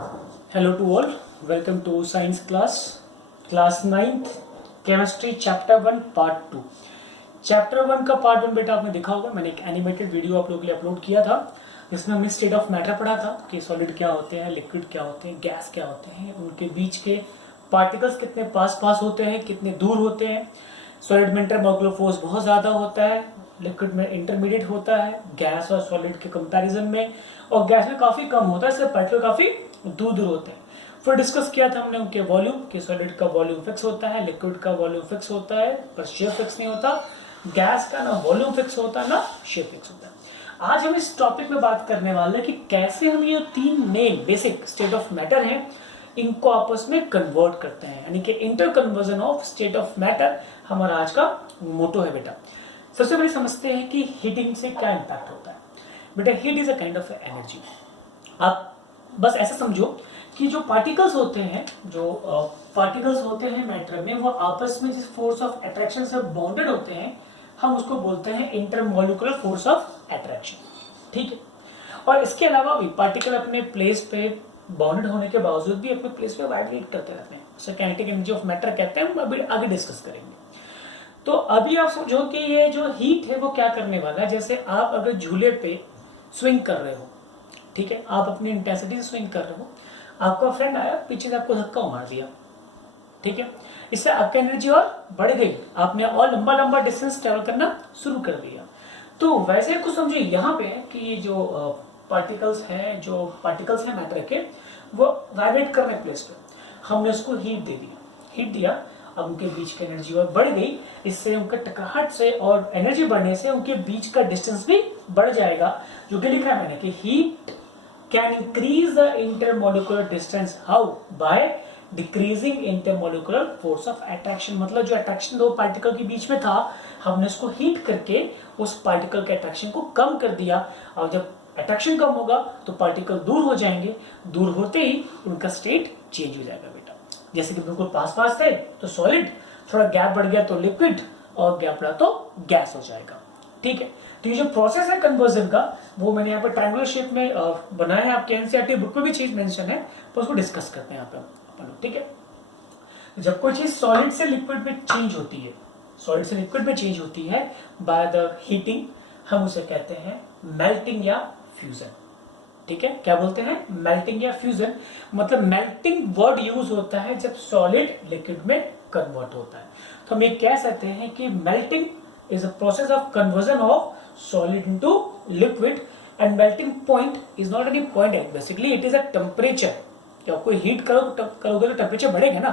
Hello to all, welcome to science class 9th chemistry chapter 1 part 2। Chapter 1 का part 1 बेटा आपने देखा होगा, मैंने एक एनिमेटेड वीडियो आप लोगों के लिए अपलोड किया था जिसमें हमने स्टेट ऑफ मैटर पढ़ा था कि सॉलिड क्या होते हैं, लिक्विड क्या होते हैं, गैस क्या होते हैं, उनके बीच के पार्टिकल्स कितने पास होते हैं, कितने दूर होते हैं। सॉलिड में इंटरमॉलिक्यूलर फोर्स बहुत ज़्यादा होता है, लिक्विड में इंटरमीडिएट होता है, गैस और सॉलिड के कंपैरिजन में, और गैस में काफ़ी कम होता है, इससे पार्टिकल काफ़ी दूर दूर होते हैं। फिर डिस्कस किया था हमने उनके वॉल्यूम कि सॉलिड का वॉल्यूम फिक्स होता है, लिक्विड का वॉल्यूम फिक्स होता है पर शेप फिक्स नहीं होता, गैस का ना वॉल्यूम फिक्स होता है ना शेप फिक्स होता है। आज हम इस टॉपिक में बात करने वाले हैं कि कैसे हम ये तीन main basic state of matter हैं इनको आपस में कन्वर्ट करते हैं, यानी कि inter conversion of state of matter हमारा आज का मोटो है बेटा। सबसे पहले समझते हैं कि हीटिंग से क्या इंपैक्ट होता है। बेटा heat is a kind of energy. आप बस ऐसा समझो कि जो पार्टिकल्स होते हैं, मैटर में, वो आपस में जिस फोर्स ऑफ अट्रैक्शन से बॉन्डेड होते हैं हम उसको बोलते हैं इंटरमॉलिक्यूलर फोर्स ऑफ अट्रैक्शन। ठीक है, और इसके अलावा भी पार्टिकल अपने प्लेस पे बाउंडेड होने के बावजूद भी अपने प्लेस पे वाइब्रेट करते रहते हैं, उसे काइनेटिक एनर्जी ऑफ मैटर कहते हैं। हम अभी आगे डिस्कस करेंगे। तो अभी आप समझो कि ये जो हीट है वो क्या करने वाला है। जैसे आप अगर झूले पे स्विंग कर रहे हो, ठीक है, आप अपनी इंटेंसिटी से स्विंग कर रहे हो, आपका फ्रेंड आया पीछे से आपको धक्का मार दिया, ठीक है, इससे आपकी एनर्जी और बढ़ गई, आपने और लंबा लंबा डिस्टेंस ट्रेवल करना शुरू कर दिया। तो वैसे कुछ समझिए यहाँ पे कि ये जो पार्टिकल्स हैं मैटर के, वो वाइब्रेट कर रहे हैं प्लेस पे, हमने उसको हीट दिया, अब उनके बीच की एनर्जी और बढ़ गई, इससे उनके टकराहट से और एनर्जी बढ़ने से उनके बीच का डिस्टेंस भी बढ़ जाएगा, जो कि लिख रहा है मैंने कि heat can increase the intermolecular distance. How? By decreasing intermolecular force of attraction. मतलब जो अट्रैक्शन दो पार्टिकल के बीच में था, हमने उसको हीट करके उस पार्टिकल के अट्रैक्शन को कम कर दिया, और जब अट्रैक्शन कम होगा तो पार्टिकल दूर हो जाएंगे, दूर होते ही उनका स्टेट चेंज हो जाएगा बेटा। जैसे कि बिल्कुल पास थे तो सॉलिड, थोड़ा गैप बढ़ गया तो लिक्विड, और गैप बढ़ा तो गैस हो जाएगा। ठीक है, तो ये जो प्रोसेस है कन्वर्जन का, वो मैंने यहाँ पर ट्रायंगुलर शेप में बनाया है। आपके एनसीईआरटी बुक में भी चीज मेंशन है, तो उसको डिस्कस करते हैं यहाँ पे अपन लोग। ठीक है, जब कोई चीज सॉलिड से लिक्विड में चेंज होती है, बाय द हीटिंग, हम उसे कहते हैं मेल्टिंग या फ्यूजन। ठीक है, क्या बोलते हैं? मेल्टिंग या फ्यूजन। मतलब मेल्टिंग वर्ड यूज होता है जब सॉलिड लिक्विड में कन्वर्ट होता है। तो हम ये कह सकते हैं कि melting is a process of conversion of solid into liquid, and melting point is not any point, basically it is a temperature। जब आपको हीट करोगे तो टेम्परेचर बढ़ेगा ना,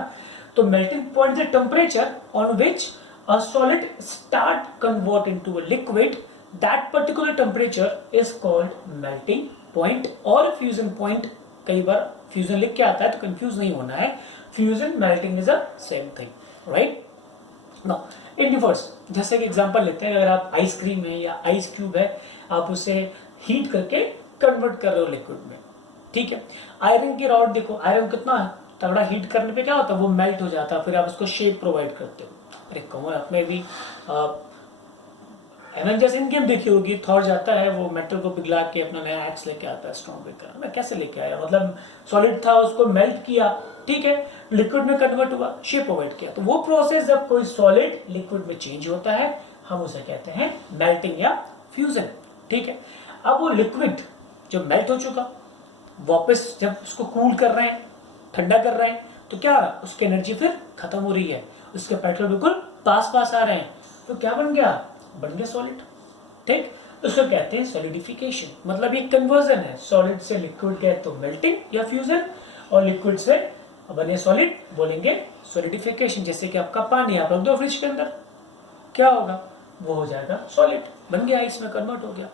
तो melting point is a temperature on which a solid start convert into a liquid। that particular temperature is called melting point और fusion point। कई बार fusion लिख के आता है तो कंफ्यूज नहीं होना है, fusion melting is a same thing, right. Now in reverse, जैसे कि एग्जांपल लेते हैं, अगर आप आइसक्रीम है या आइस क्यूब है, आप उसे हीट करके कन्वर्ट कर रहे हो लिक्विड में, ठीक है। आयरन की रॉड देखो, आयरन कितना तगड़ा हीट करने पे क्या होता है, वो मेल्ट हो जाता है, फिर आप उसको शेप प्रोवाइड करते हो। अरे कहो, आपने भी एवेंजर्स इन गेम देखी होगी, थॉर जाता है, वो मेटल को पिघला के अपना नया एक्स लेके आता है, स्ट्रॉन्ग लेकर। मैं कैसे लेके आया, मतलब सॉलिड था, उसको मेल्ट किया, ठीक है, लिक्विड में कन्वर्ट हुआ, शेप प्रोवाइड किया। तो वो प्रोसेस जब कोई सॉलिड लिक्विड में चेंज होता है, हम उसे कहते हैं मेल्टिंग या फ्यूजन। ठीक है, अब वो लिक्विड जो मेल्ट हो चुका, वापस जब उसको कूल कर रहे हैं, ठंडा कर रहे हैं, तो क्या उसकी एनर्जी फिर खत्म हो रही है, उसके पार्टिकल बिल्कुल पास आ रहे हैं, तो क्या बन गया सॉलिड। ठीक, उसको कहते हैं सॉलिडिफिकेशन। मतलब ये कन्वर्जन है, सॉलिड से लिक्विड गए तो मेल्टिंग या फ्यूजन, और लिक्विड से बने सॉलिड बोलेंगे सॉलिडिफिकेशन। जैसे कि आपका पानी आप रख दो फ्रिज के अंदर, क्या होगा, वो हो जाएगा सॉलिड, बन गया, इसमें कन्वर्ट हो गया।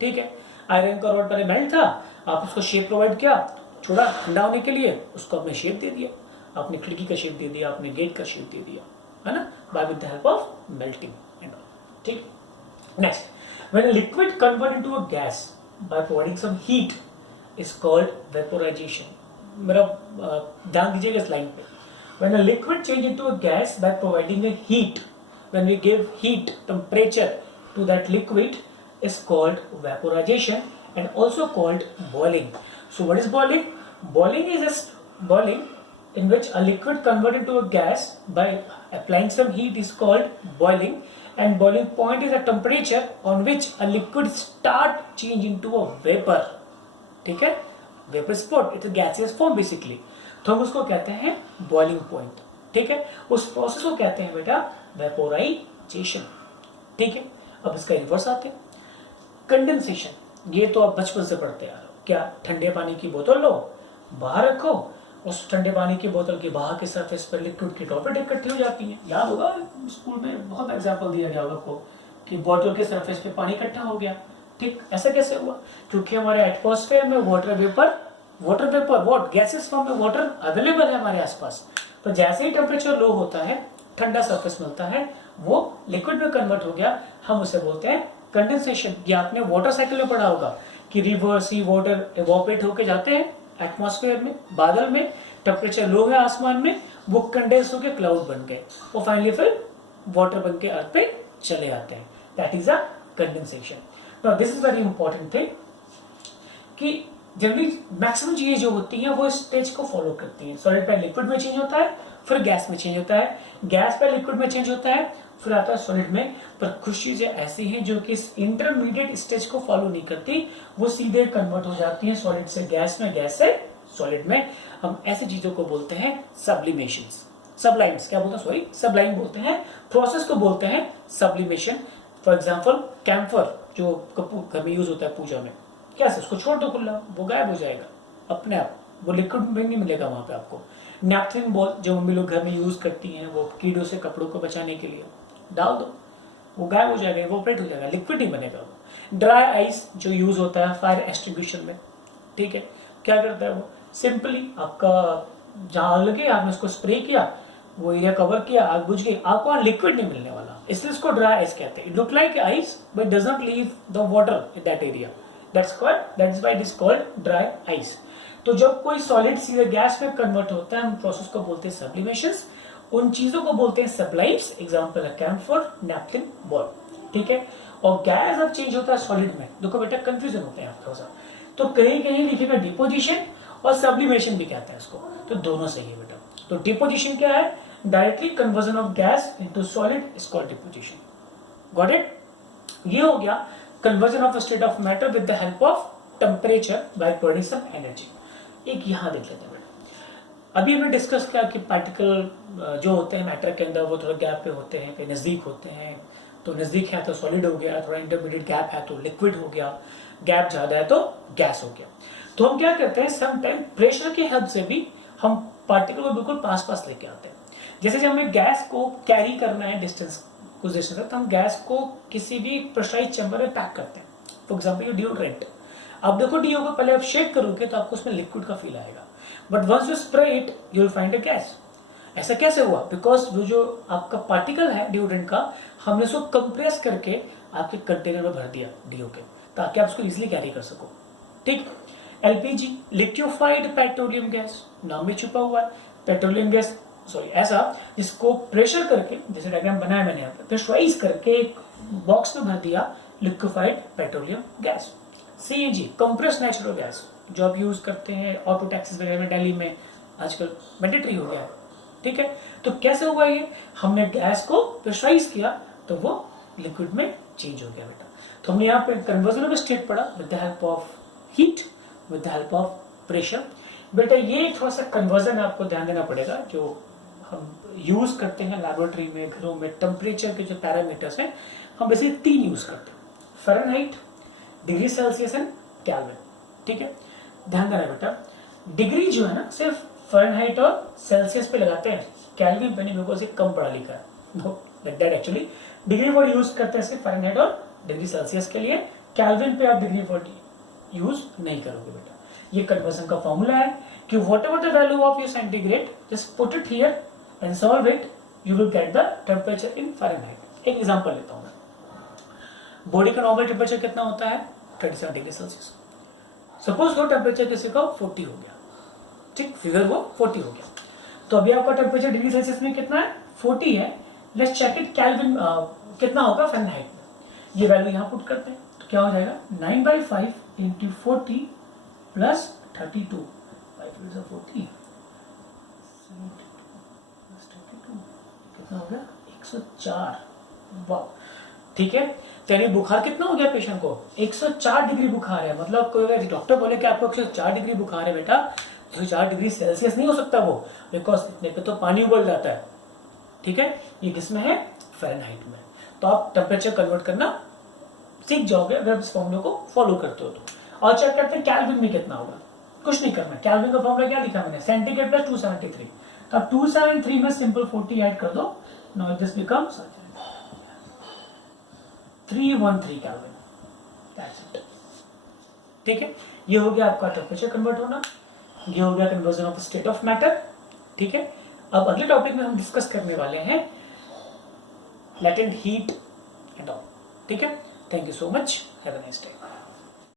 ठीक है, आयरन का रॉड पहले मेल्ट था, आप उसको शेप प्रोवाइड किया, छोड़ा ठंडा होने के लिए, उसको आपने शेप दे दिया, आपने खिड़की का शेप दे दिया, आपने गेट का शेप दे दिया, है ना, by with the help of melting and all. ठीक, next, when a liquid convert into a gas by providing some heat is called vaporization। मेरा ध्यान दीजिएगा इस लाइन पे। When a liquid change into a gas by providing a heat, when we give heat temperature to that liquid is called vaporization and also called boiling। So what is boiling? Boiling is just boiling in which a liquid converted into a gas by applying some heat is called boiling, and boiling point is a temperature on which a liquid start change into a vapor. ठीक है, vapour spot, it's gaseous form basically, तो हम उसको कहते हैं boiling point. ठीक है, उस प्रोसेस को कहते हैं बेटा वेपोराइजेशन. ठीक है, अब इसका रिवर्स आते हैं कंडेंसेशन. ये तो आप बचपन से पढ़ते आ रहे हो. क्या, ठंडे पानी की बोतल लो, बाहर रखो, उस ठंडे पानी की बोतल के बाहर के सरफेस पर लिक्विड की ड्रॉपलेट इकट्ठी हो जाती है. याद होगा स्कूल में बहुत एग्जांपल दिया गया होगा आपको कि बोतल के सरफेस पे पानी इकट्ठा हो गया. ठीक, ऐसा कैसे हुआ? क्योंकि हमारे एटमॉस्फेयर में water vapour what gases form में वाटर अवेलेबल है हमारे आसपास. तो जैसे ही टेम्परेचर लो होता है, ठंडा सरफेस मिलता है, वो लिक्विड में कन्वर्ट हो गया, हम उसे बोलते हैं कंडेंसेशन. ये आपने वाटर साइकिल में पढ़ा होगा कि रिवर सी वाटर इवोपरेट होके जाते हैं एटमॉस्फेयर में, बादल में, टेम्परेचर लो है आसमान में, वो कंडेंस होके क्लाउड बन गए, वो फाइनली फिर वाटर बन के अर्थ पे चले आते हैं. That is a condensation. Now this is very important thing कि जनरली मैक्सिमम चीजें जो होती हैं वो इस स्टेज को फॉलो करती हैं. सॉलिड पहले लिक्विड में चेंज होता है, फिर गैस में चेंज होता है, गैस पहले लिक्विड में चेंज होता है, फिर आता है सॉलिड में. पर कुछ चीजें ऐसी हैं जो कि इस इंटरमीडिएट स्टेज को फॉलो नहीं करती, वो सीधे कन्वर्ट हो जाती हैं सॉलिड से गैस में, गैस से सॉलिड में. हम ऐसी चीजों को बोलते हैं सब्लिमेशंस, सबलाइम्स. क्या बोलते हैं? सॉरी, सबलाइम बोलते हैं. प्रोसेस को बोलते हैं सब्लिमेशन. फॉर एग्जाम्पल कैम्फर जो घर में यूज होता है पूजा में, कैसे? उसको छोड़ दो खुला, वो गायब हो जाएगा अपने आप, वो लिक्विड में नहीं मिलेगा वहां पे आपको. नैपथिन बॉल जो मम्मी लोग घर में यूज करती हैं, वो कीड़ों से कपड़ों को बचाने के लिए, डाल दो, वो गायब हो जाएगा, इवोपरेट हो जाएगा, लिक्विड नहीं बनेगा वो. ड्राई आइस जो यूज होता है फायर एक्सटिंग्विशन में, ठीक है, क्या करता है वो? सिंपली आपका जहां आग लगे, आपने उसको स्प्रे किया, वो एरिया कवर किया, आग बुझ गई, आपको वहां लिक्विड नहीं मिलने वाला, इसलिए इसको ड्राई आइस कहते हैं. It look like ice but does not leave the water in that area. That's why it is called dry ice. तो जब कोई सॉलिड सीधे गैस में कन्वर्ट होता है, हम प्रोसेस को बोलते हैं सब्लिमेशंस. उन चीजों को बोलते हैं सब्लाइम्स. एग्जांपल है कैम्फर, नैपथिन, बॉल. ठीक है, और गैस अब चेंज होता है सॉलिड में. देखो बेटा कंफ्यूजन होते हैं आपका साथ, तो कहीं कहीं लिखेगा डिपोजिशन और सब्लिमेशन भी कहते हैं इसको, तो दोनों सही है बेटा. तो डिपोजिशन क्या है? Directly conversion of gas into solid is called deposition. Got it? ये हो गया conversion of a state of matter with the help of temperature by producing some energy. एक यहाँ देख लेते हैं बेटा. अभी हमने डिस्कस किया कि पार्टिकल जो होते हैं मैटर के अंदर वो थोड़ा गैप पे होते हैं, कहीं नजदीक होते हैं, तो नजदीक है तो सॉलिड हो गया, थोड़ा इंटरमीडिएट गैप है तो लिक्विड हो गया, गैप ज्यादा है तो गैस हो गया. तो हम क्या करते हैं, समटाइम प्रेशर की हेल्प से भी हम पार्टिकल को बिल्कुल पास पास लेके आते हैं. जैसे जब हमें गैस को कैरी करना है डिस्टेंस, कुछ डिस्टेंस तक, तो हम गैस को किसी भी प्रेशराइज चैम्बर में पैक करते हैं. फॉर एग्जाम्पल डिओड्रेंट, आप देखो डीओ को पहले आप शेक करोगे तो आपको उसमें लिक्विड का फील आएगा, but once you spray it you will find a gas. ऐसा कैसे हुआ? बिकॉज वो जो आपका पार्टिकल है डिओड्रेंट का, हमने उसको कंप्रेस करके आपके कंटेनर में भर दिया डीओ के, ताकि आप उसको इजिली कैरी कर सको. ठीक. एलपीजी, लिक्विफाइड पेट्रोलियम गैस, नाम में छुपा हुआ है. पेट्रोलियम गैस सॉरी ऐसा जिसको प्रेशर करके, जैसे डायग्राम बनाया मैंने यहाँ पे, प्रेशराइज करके एक बॉक्स में भर दिया liquefied petroleum gas. CNG, compressed natural gas, जो आप यूज करते हैं ऑटो टैक्सीज वगैरह में, दिल्ली में आजकल मैंडेटरी हो गया है. ठीक है, तो कैसे हुआ ये? हमने गैस को प्रेशराइज किया तो वो लिक्विड में चेंज हो गया बेटा. तो हमने यहाँ पे कन्वर्जन ऑफ स्टेट पढ़ा with the help of heat, with the help of pressure. बेटा ये थोड़ा सा कन्वर्जन आपको ध्यान देना पड़ेगा, जो हम यूज करते हैं लैबोरेटरी में, घरों में, टेम्परेचर के जो पैरामीटर्स हैं, हम वैसे 3 यूज करते हैं, Fahrenheit, degree Celsius and kelvin. ठीक है, ध्यान देना बेटा, डिग्री जो है ना सिर्फ फ़ारेनहाइट और सेल्सियस पे लगाते हैं, केल्विन पे नहीं, बिकॉज ये कम पढ़ा लिखा है. Know like that actually. Degree word use करते हैं सिर्फ फ़ारेनहाइट और डिग्री सेल्सियस के लिए, केल्विन पे आप डिग्री वर्ड यूज नहीं करोगे बेटा. ये कन्वर्जन का फॉर्मूला है कि whatever the value of your centigrade, just put it here and solve it, you will get the temperature in Fahrenheit. एक एग्जांपल लेता हूं मैं. बॉडी का नॉर्मल टेम्परेचर कितना होता है? 37 डिग्री सेल्सियस. सपोज वो टेम्परेचर किसी का 40 हो गया. ठीक, फिगर वो 40 हो गया. तो अभी आपका टेम्परेचर डिग्री सेल्सियस में कितना है? 40 है. लेट्स चेक इट केल्विन कितना होगा फ़ारेनहाइट में. ये वैल्यू यहाँ पुट करते हैं तो क्या हो जाएगा? 9/5 × 40 + 32/5. 40 कितना हो गया 104। वाह, ठीक है। तो यानी बुखार कितना हो गया पेशेंट को 104 डिग्री बुखार है। मतलब कोई डॉक्टर बोले कि आपको 104 डिग्री बुखार है बेटा, 104 डिग्री सेल्सियस नहीं हो सकता वो, बिकॉज इतने पे तो पानी उबल जाता है। ठीक है, ये किसमें है, फ़ारेनहाइट में। तो आप टेम्परेचर कन्वर्ट करना सीख जाओगे अगर इस फॉर्मूले को फॉलो करते हो तो। और चेक करते हैं कैल्विन में कितना होगा। कुछ नहीं करना, कैल्विन का फॉर्मूला क्या लिखा मैंने, सेंटीग्रेड प्लस 273। तो आप 273 में सिंपल 40 ऐड कर दो, now this becomes 313 kelvin. That's it. ठीक है, ये हो गया आपका टेम्परेचर कन्वर्ट होना, ये हो गया conversion of state of matter. ठीक है, अब अगले टॉपिक में हम डिस्कस करने वाले हैं लेटेंट हीट एंड ऑल। ठीक है, thank you so much, have a nice day.